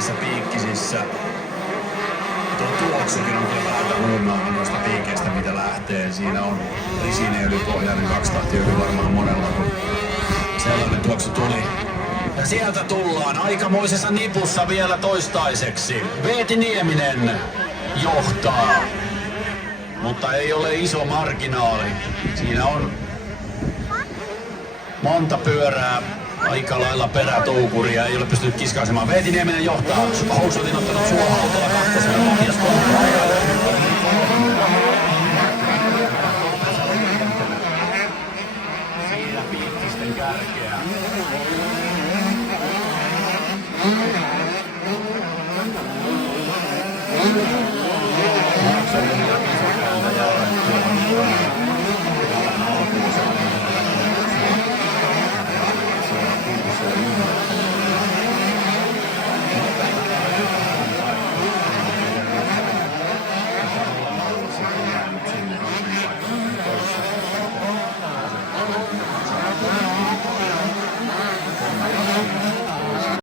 näissä piikkisissä. Tuo tuoksukin on kyllä vähän huumaa noista piikeistä, mitä lähtee. Siinä on risineöljypohjainen kaksitahtiöljy varmaan monella, kun sellainen tuoksu tuli. Ja sieltä tullaan aikamoisessa nipussa vielä toistaiseksi. Veeti Nieminen johtaa, mutta ei ole iso marginaali. Siinä on monta pyörää, aika lailla perätoukuria, ei ole pystynyt kiskaisemaan. Veeti Nieminen johtaa, Housutin ottanut Suohautala kakkosena, Matias Kontto